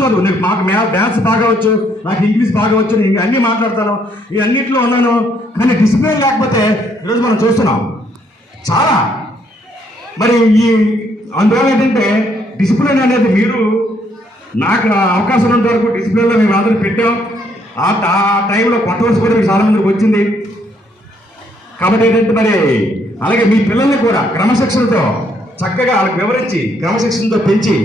చదువు మాకు డ్యాన్స్ బాగా వచ్చు, నాకు ఇంగ్లీష్ బాగా వచ్చు, నేను అన్నీ మాట్లాడతాను, ఈ అన్నింటిలో ఉన్నాను. కానీ డిసిప్లిన్ లేకపోతే ఈరోజు మనం చూస్తున్నాం చాలా. మరి ఈ అందువల్ల ఏంటంటే డిసిప్లిన్ అనేది మీరు నాకు అవకాశం ఉన్నంత వరకు డిసిప్లిన్లో మేము అందరూ పెట్టాం. ఆ టైంలో కొట్టవలసి కూడా చాలా మందికి వచ్చింది. కాబట్టి ఏంటంటే మరి అలాగే మీ పిల్లల్ని కూడా క్రమశిక్షణతో చక్కగా వాళ్ళకి వివరించి క్రమశిక్షణతో పెంచి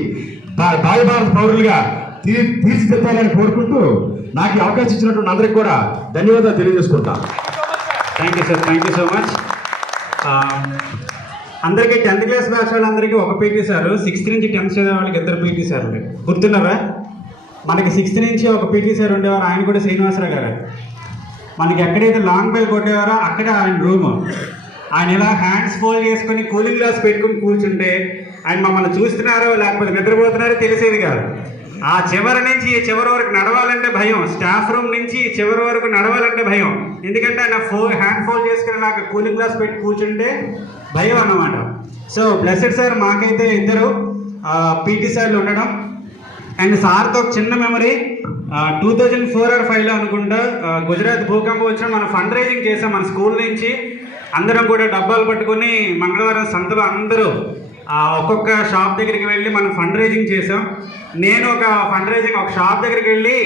భావి భారత పౌరులుగా తీర్చిదిద్దాలని కోరుకుంటూ నాకు ఈ అవకాశం ఇచ్చినటువంటి అందరికి కూడా ధన్యవాదాలు తెలియజేసుకుంటా. Thank you sir, thank you so much. అందరికీ 10th క్లాస్ బ్యాచ్ వాళ్ళందరికీ ఒక పీటీ సార్, 6th నుంచి 10th చదివే వాళ్ళకి 2 పీటీ సార్ గుర్తున్నారా? మనకి 6th నుంచి ఒక పీటీ సార్ ఉండేవారు, ఆయన కూడా శ్రీనివాసరావు గారు. మనకి ఎక్కడైతే లాంగ్ బెల్ కొట్టేవారో అక్కడే ఆయన రూమ్. ఆయన ఇలా హ్యాండ్స్ ఫోల్డ్ చేసుకొని కూలింగ్ గ్లాస్ పెట్టుకుని కూర్చుంటే ఆయన మమ్మల్ని చూస్తున్నారో లేకపోతే నిద్రపోతున్నారో తెలిసేది కాదు. ఆ చివరి నుంచి ఈ చివరి వరకు నడవాలంటే భయం, స్టాఫ్ రూమ్ నుంచి చివరి వరకు నడవాలంటే భయం. ఎందుకంటే ఆయన హ్యాండ్ ఫోల్డ్ చేసుకుని నాకు కూలింగ్ గ్లాస్ పెట్టి కూర్చుంటే భయం అన్నమాట. సో బ్లెస్సెడ్ సార్ మాకైతే 2 పీటీ సార్లు ఉండడం. అండ్ సార్తో ఒక చిన్న మెమరీ, 2004 or 5లో అనుకుంటా గుజరాత్ భూకంపం వచ్చిన మనం ఫండ్ రైజింగ్ చేసాం. మన స్కూల్ నుంచి అందరం కూడా డబ్బాలు పట్టుకొని మంగళవారం సంతలో అందరూ ఒక్కొక్క షాప్ దగ్గరికి వెళ్ళి మనం ఫండ్ రైజింగ్ చేసాం. నేను ఒక ఫండ్ రైజింగ్ ఒక షాప్ దగ్గరికి వెళ్ళి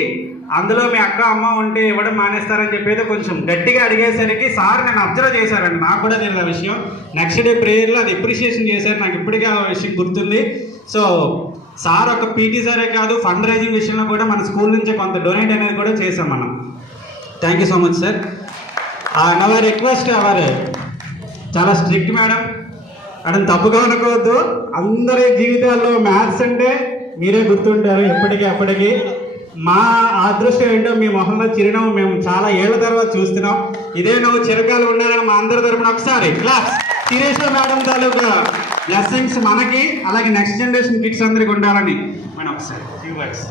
అందులో మీ అక్క అమ్మ ఉంటే ఇవ్వడం మానేస్తారని చెప్పేది కొంచెం గట్టిగా అడిగేసరికి సార్ నేను అబ్జర్వ్ చేశారండి, నాకు కూడా తెలియదు ఆ విషయం. నెక్స్ట్ డే ప్రేయర్లో అది అప్రిషియేషన్ చేశారు, నాకు ఇప్పటికీ ఆ విషయం గుర్తుంది. సో సార్ ఒక పీటీ సారే కాదు, ఫండ్ రైజింగ్ విషయంలో కూడా మన స్కూల్ నుంచే కొంత డొనేట్ అనేది కూడా చేసాం మనం. Thank you so much sir. Our request, our చాలా స్ట్రిక్ట్ మేడం, మేడం తప్పుగా అనుకోవద్దు. అందరి జీవితాల్లో మ్యాథ్స్ అంటే మీరే గుర్తుంటారు ఎప్పటికీ అప్పటికి. మా అదృష్టం ఏంటో మీ మొహంలో చిరునవ్వు మేము చాలా ఏళ్ల తర్వాత చూస్తున్నాం. ఇదే నువ్వు చిరకాలు ఉండాలని మా అందరి తరపున ఒకసారి క్లాస్ శిరీష మేడం తాలూకా బ్లెస్సింగ్స్ మనకి, అలాగే నెక్స్ట్ జనరేషన్ కిడ్స్ అందరికి ఉండాలని మనం ఒకసారి ఫ్యూ వర్డ్స్.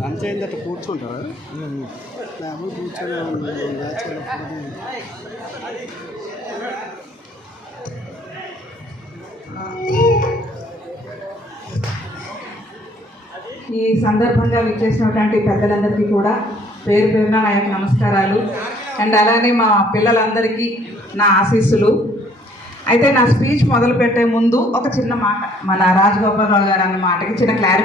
లంచ్ అయిన తర్వాత కూర్చుంటారా? కూర్చొని ఈ సందర్భంగా విచ్చేసినటువంటి పెద్దలందరికీ కూడా పేరు పేరున నా యొక్క నమస్కారాలు. అండ్ అలానే మా పిల్లలందరికీ నా ఆశీస్సులు. అయితే నా స్పీచ్ మొదలు పెట్టే ముందు ఒక చిన్న మాట, మన రాజగోపాలరావు గారు అన్న మాటకి చిన్న క్లారిఫికేషన్